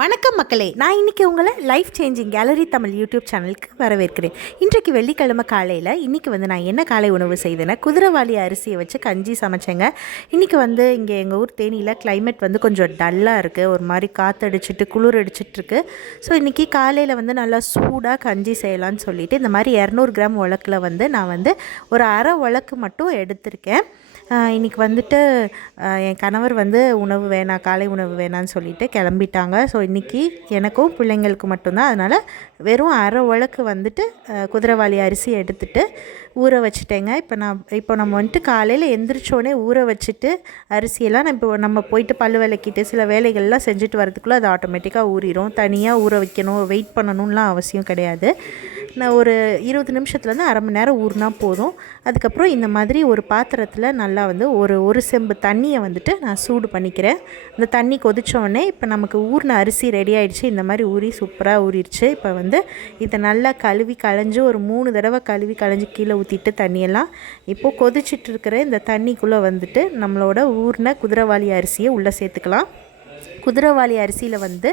வணக்கம் மக்களே நான் இன்றைக்கி உங்களை life changing gallery Tamil YouTube சேனலுக்கு வரவேற்கிறேன். இன்றைக்கு வெள்ளிக்கிழமை காலையில் இன்றைக்கி வந்து நான் என்ன காலை உணவு செய்தேன்னா குதிரைவாளி அரிசியை வச்சு கஞ்சி சமைச்சேங்க. இன்றைக்கி வந்து இங்கே எங்கள் ஊர் தேனியில் கிளைமேட் வந்து கொஞ்சம் டல்லாக இருக்குது ஒரு மாதிரி காற்றடிச்சிட்டு குளிர் அடிச்சிட்ருக்கு ஸோ இன்றைக்கி காலையில் வந்து நல்லா சூடாக கஞ்சி செய்யலாம்னு சொல்லிவிட்டு இந்த மாதிரி இரநூறு கிராம் உலக்கில் வந்து நான் வந்து ஒரு அரை உலக்கு மட்டும் எடுத்திருக்கேன். இன்றைக்கி இன்னைக்கு வந்துட்டு என் கணவர் வந்து உணவு வேணாம் காலை உணவு வேணான்னு சொல்லிட்டு கிளம்பிட்டாங்க. ஸோ இன்றைக்கி எனக்கும் பிள்ளைங்களுக்கு மட்டும்தான். அதனால் வெறும் அரை உலக்கு வந்துட்டு குதிரைவாளி அரிசி எடுத்துட்டு ஊற வச்சுட்டேங்க. இப்போ நான் இப்போ நம்ம வந்துட்டு காலையில் எந்திரிச்சோடனே ஊற வச்சுட்டு அரிசியெல்லாம் நம்ம இப்போ நம்ம போயிட்டு பல் விளக்கிட்டு சில வேலைகள்லாம் செஞ்சுட்டு வரதுக்குள்ளே அது ஆட்டோமேட்டிக்காக ஊறிடும் தனியாக ஊற வைக்கணும் வெயிட் பண்ணணும்லாம் அவசியம் கிடையாது. நான் ஒரு இருபது நிமிஷத்துலேருந்து அரை மணி நேரம் ஊறினா போதும். அதுக்கப்புறம் இந்த மாதிரி ஒரு பாத்திரத்தில் நல்லா வந்து ஒரு ஒரு செம்பு தண்ணியை வந்துட்டு நான் சூடு பண்ணிக்கிறேன். அந்த தண்ணி கொதித்தோடனே இப்போ நமக்கு ஊறின அரிசி ரெடி ஆகிடுச்சு இந்த மாதிரி ஊறி சூப்பராக ஊறிடுச்சு. இப்போ வந்து இதை நல்லா கழுவி களைஞ்சு ஒரு மூணு தடவை கழுவி களைஞ்சு கீழே ஊற்றிட்டு தண்ணியெல்லாம் இப்போது கொதிச்சிட்டு இருக்கிற இந்த தண்ணிக்குள்ளே வந்துட்டு நம்மளோட ஊர்ன குதிரைவாளி அரிசியை உள்ளே சேர்த்துக்கலாம். குதிரைவாளி அரிசியில் வந்து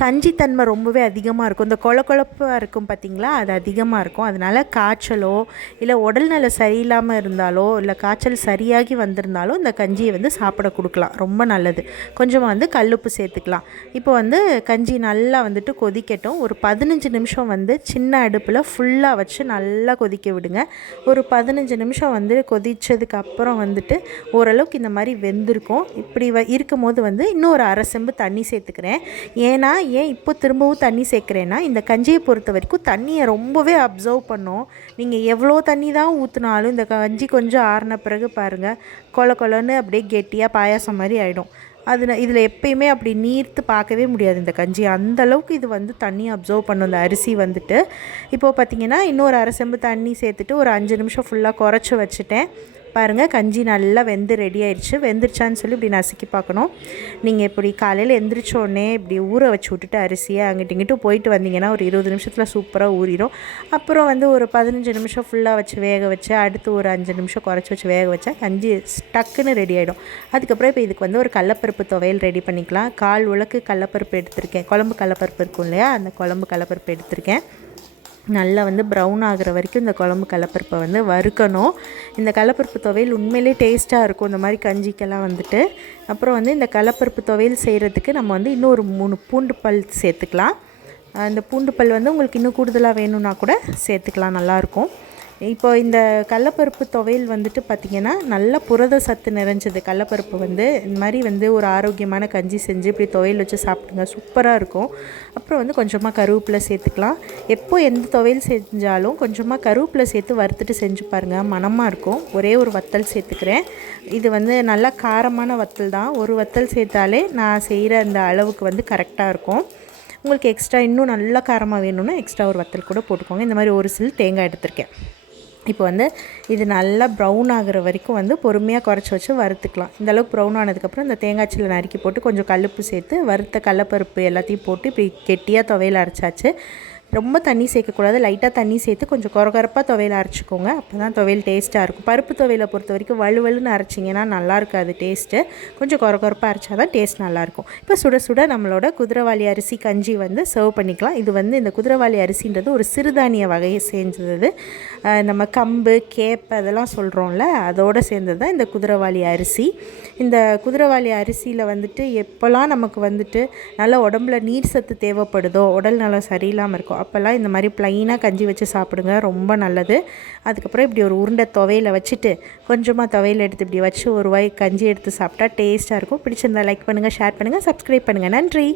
கஞ்சித்தன்மை ரொம்பவே அதிகமாக இருக்கும். இந்த கொல கொழப்பாக இருக்கும் பார்த்திங்களா அது அதிகமாக இருக்கும். அதனால் காய்ச்சலோ இல்லை உடல்நல சரியில்லாமல் இருந்தாலோ இல்லை காய்ச்சல் சரியாகி வந்திருந்தாலோ இந்த கஞ்சியை வந்து சாப்பிட கொடுக்கலாம். ரொம்ப நல்லது. கொஞ்சமாக வந்து கல்லுப்பு சேர்த்துக்கலாம். இப்போ வந்து கஞ்சி நல்லா வந்துட்டு கொதிக்கட்டும். ஒரு பதினஞ்சு நிமிஷம் வந்து சின்ன அடுப்பில் ஃபுல்லாக வச்சு நல்லா கொதிக்க விடுங்க. ஒரு பதினஞ்சு நிமிஷம் வந்து கொதிச்சதுக்கு அப்புறம் வந்துட்டு ஓரளவுக்கு இந்த மாதிரி வெந்திருக்கும். இப்படி வ இருக்கும்போது வந்து இன்னும் ஒரு அரை செம்பு தண்ணி சேர்த்துக்கிறேன். ஏன்னா ஏன் இப்போ திரும்பவும் தண்ணி சேர்க்குறேன்னா இந்த கஞ்சியை பொறுத்த வரைக்கும் தண்ணியை ரொம்பவே அப்சர்வ் பண்ணும். நீங்கள் எவ்வளோ தண்ணி தான் ஊற்றினாலும் இந்த கஞ்சி கொஞ்சம் ஆறின பிறகு பாருங்கள் கொல கொலன்னு அப்படியே கெட்டியாக பாயாசம் மாதிரி ஆகிடும் அது இதில் எப்பயுமே அப்படி நீர்த்து பார்க்கவே முடியாது இந்த கஞ்சி. அந்த அளவுக்கு இது வந்து தண்ணி அப்சர்வ் பண்ணும். இந்த அரிசி வந்துட்டு. இப்போது பார்த்திங்கன்னா இன்னொரு அரை செம்பு தண்ணி சேர்த்துட்டு ஒரு அஞ்சு நிமிஷம் ஃபுல்லாக குறைச்சி வச்சுட்டேன். பாருங்கள் கஞ்சி நல்லா வெந்து ரெடி ஆயிடுச்சு வெந்துருச்சான்னு சொல்லி இப்படி நசுக்கி பார்க்கணும். நீங்கள் இப்படி காலையில் எந்திரிச்சோடனே இப்படி ஊற வச்சு விட்டுட்டு அரிசியை அங்கிட்டு இங்கிட்டு போயிட்டு வந்தீங்கன்னா ஒரு இருபது நிமிஷத்தில் சூப்பராக ஊறிடும் அப்புறம் வந்து ஒரு பதினஞ்சு நிமிஷம் ஃபுல்லாக வச்சு வேக வச்சு அடுத்து ஒரு அஞ்சு நிமிஷம் குறைச்சி வச்சு வேக வச்சா கஞ்சி டக்குன்னு ரெடி ஆகிடும் அதுக்கப்புறம் இப்போ இதுக்கு வந்து ஒரு கடலப்பருப்பு துவையல் ரெடி பண்ணிக்கலாம். கால் உலக்கு கடலப்பருப்பு எடுத்திருக்கேன். குழம்பு கடலப்பருப்பு இருக்கும் இல்லையா? அந்த குழம்பு கடலப்பருப்பு எடுத்திருக்கேன். நல்லா வந்து ப்ரௌன் ஆகிற வரைக்கும் இந்த குழம்பு கடலப்பருப்பை வந்து வறுக்கணும். இந்த கடலப்பருப்பு துவையல் உண்மையிலே டேஸ்ட்டாக இருக்கும். இந்த மாதிரி கஞ்சிக்கெல்லாம் வந்துட்டு. அப்புறம் வந்து இந்த கடலப்பருப்பு துவையல் செய்கிறதுக்கு நம்ம வந்து இன்னும் ஒரு மூணு பூண்டு பல் சேர்த்துக்கலாம். இந்த பூண்டு பல் வந்து உங்களுக்கு இன்னும் கூடுதலாக வேணும்னா கூட சேர்த்துக்கலாம். நல்லாயிருக்கும் இப்போ இந்த கடலப்பருப்பு துவையல் வந்துட்டு பார்த்திங்கன்னா நல்ல புரத சத்து நிறைஞ்சது. கடலப்பருப்பு வந்து இந்த மாதிரி வந்து ஒரு ஆரோக்கியமான கஞ்சி செஞ்சு இப்படி துவையல் வச்சு சாப்பிடுங்க. சூப்பராக இருக்கும். அப்புறம் வந்து கொஞ்சமாக கருவேப்பிலை சேர்த்துக்கலாம். எப்போ எந்த துவையல் செஞ்சாலும் கொஞ்சமாக கருவேப்பிலை சேர்த்து வறுத்துட்டு செஞ்சு பாருங்கள் மணமாக இருக்கும். ஒரே ஒரு வத்தல் சேர்த்துக்கிறேன். இது வந்து நல்லா காரமான வத்தல் தான். ஒரு வத்தல் சேர்த்தாலே நான் செய்கிற அந்த அளவுக்கு வந்து கரெக்டாக இருக்கும். உங்களுக்கு எக்ஸ்ட்ரா இன்னும் நல்லா காரமாக வேணும்னா எக்ஸ்ட்ரா ஒரு வத்தல் கூட போட்டுக்கோங்க. இந்த மாதிரி ஒரு சில் தேங்காய் எடுத்திருக்கேன். இப்போ வந்து இது நல்லா ப்ரௌன் ஆகிற வரைக்கும் வந்து பொறுமையாக குறைச்சி வச்சு வறுத்துக்கலாம். இந்தளவுக்கு ப்ரௌன் ஆனதுக்கப்புறம் இந்த தேங்காய் சில்லை நறுக்கி போட்டு கொஞ்சம் கல்லுப்பு சேர்த்து வறுத்த கடலப்பருப்பு எல்லாத்தையும் போட்டு இப்படி கெட்டியாக துவையல் அரைச்சாச்சு. ரொம்ப தண்ணி சேர்க்கக்கூடாது. லைட்டாக தண்ணி சேர்த்து கொஞ்சம் கொரகொரப்பாக துவையல் அரைச்சிக்கோங்க. அப்போ தான் துவையல் டேஸ்ட்டாக இருக்கும். பருப்பு துவையலை பொறுத்த வரைக்கும் வலுவலுன்னு அரைச்சிங்கன்னா நல்லா இருக்காது டேஸ்ட்டு கொஞ்சம் கொரகொரப்பாக அரைச்சா தான் டேஸ்ட் நல்லாயிருக்கும் இப்போ சுட சுட நம்மளோட குதிரவாளி அரிசி கஞ்சி வந்து சர்வ் பண்ணிக்கலாம். இது வந்து இந்த குதிரவாளி அரிசின்றது ஒரு சிறுதானிய வகையை சேர்ந்தது. நம்ம கம்பு கேப் அதெல்லாம் சொல்கிறோம்ல அதோடு சேர்ந்தது தான் இந்த குதிரைவாளி அரிசி. இந்த குதிரவாளி அரிசியில் வந்துட்டு எப்போல்லாம் நமக்கு வந்துட்டு நல்ல உடம்புல நீர் சத்து தேவைப்படுதோ உடல் நலம் சரியில்லாமல் இருக்கும் அப்போல்லாம் இந்த மாதிரி ப்ளைனாக கஞ்சி வச்சு சாப்பிடுங்க ரொம்ப நல்லது. அதுக்கப்புறம் இப்படி ஒரு உருண்டை துவையில் வச்சுட்டு கொஞ்சமாக துவையில் எடுத்து இப்படி வச்சு ஒரு வாய் கஞ்சி எடுத்து சாப்பிட்டா டேஸ்ட்டாக இருக்கும். பிடிச்சிருந்தா லைக் பண்ணுங்கள் ஷேர் பண்ணுங்கள் சப்ஸ்கிரைப் பண்ணுங்கள் நன்றி.